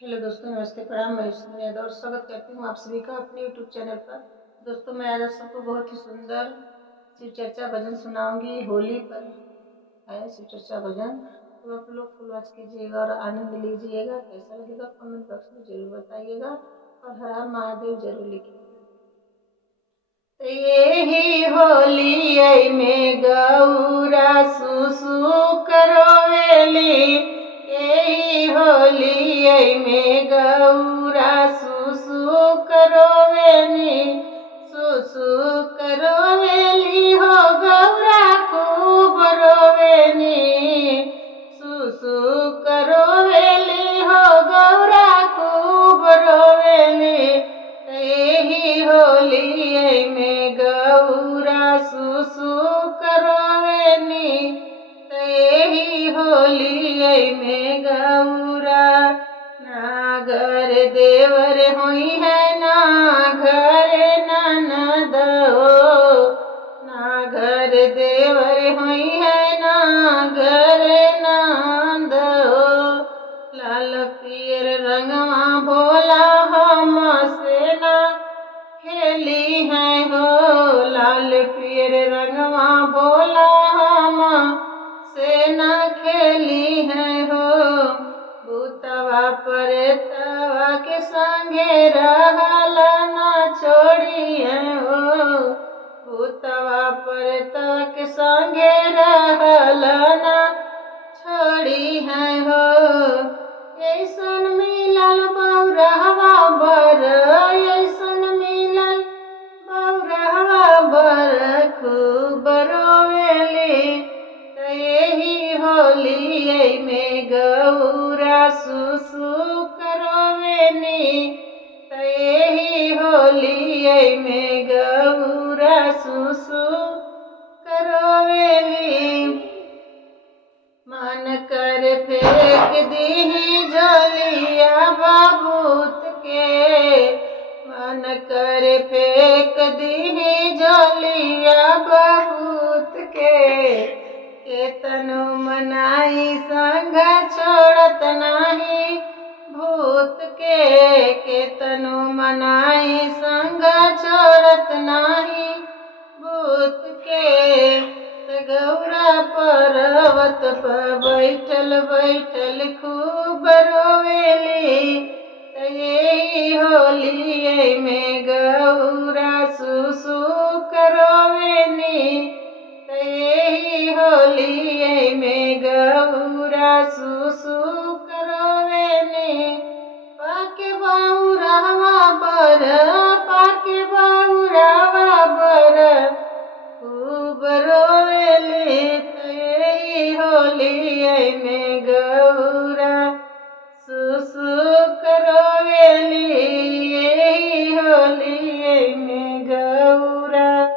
Hello दोस्तों, नमस्ते, प्रणाम। मैं ईश्वरी यादव और स्वागत करती हूँ आप सभी का अपने यूट्यूब चैनल पर। दोस्तों, मैं आज आप सबको बहुत ही सुंदर शिव चर्चा भजन सुनाऊंगी। होली पर है शिव चर्चा भजन, तो आप लोग फुल वॉच कीजिएगा और आनंद लीजिएगा। कैसा लगेगा कमेंट बॉक्स में जरूर बताइएगा और हर हर महादेव जरूर लिखिएगा। यही होली में गौरा सुसु करोवेली, यही होली में गौरा सुसु करोवेली, सुसु करोवेली हो गौरा खूब रोवेली, सुसु करोवेली हो गौरा खूब रोवेली। यही होली में गौरा सुसु करोवेली, यही होली में गौरा ना घर देवर हुई है ना घर ननद हो, ना घर देवर हुई है ना घर नंद हो। लाल पियर रंगवा भोला हम से ना खेली है हो, लाल पियर रंगवा भोला हम से ना खेली है हो। भूतवा पर तवा के संगे रहल ना छोड़ी है हो, भूतवा पर तवा के संगे रहल ना छोड़ी है हो। ऐसन मिलल बौरहवा बर, ऐसन मिलल बौरहवा बर खूब रोवेली। यही होली में गौरा सुसु करोवेली, यही होली में गौरा सुसु करोवेली। मन कर फेंक दीही झोलिया बाबूत के, मन कर फेंक दीही झोलिया बाबूत के तनु मनाई संग छोड़त नाही भूत के तनु मनाई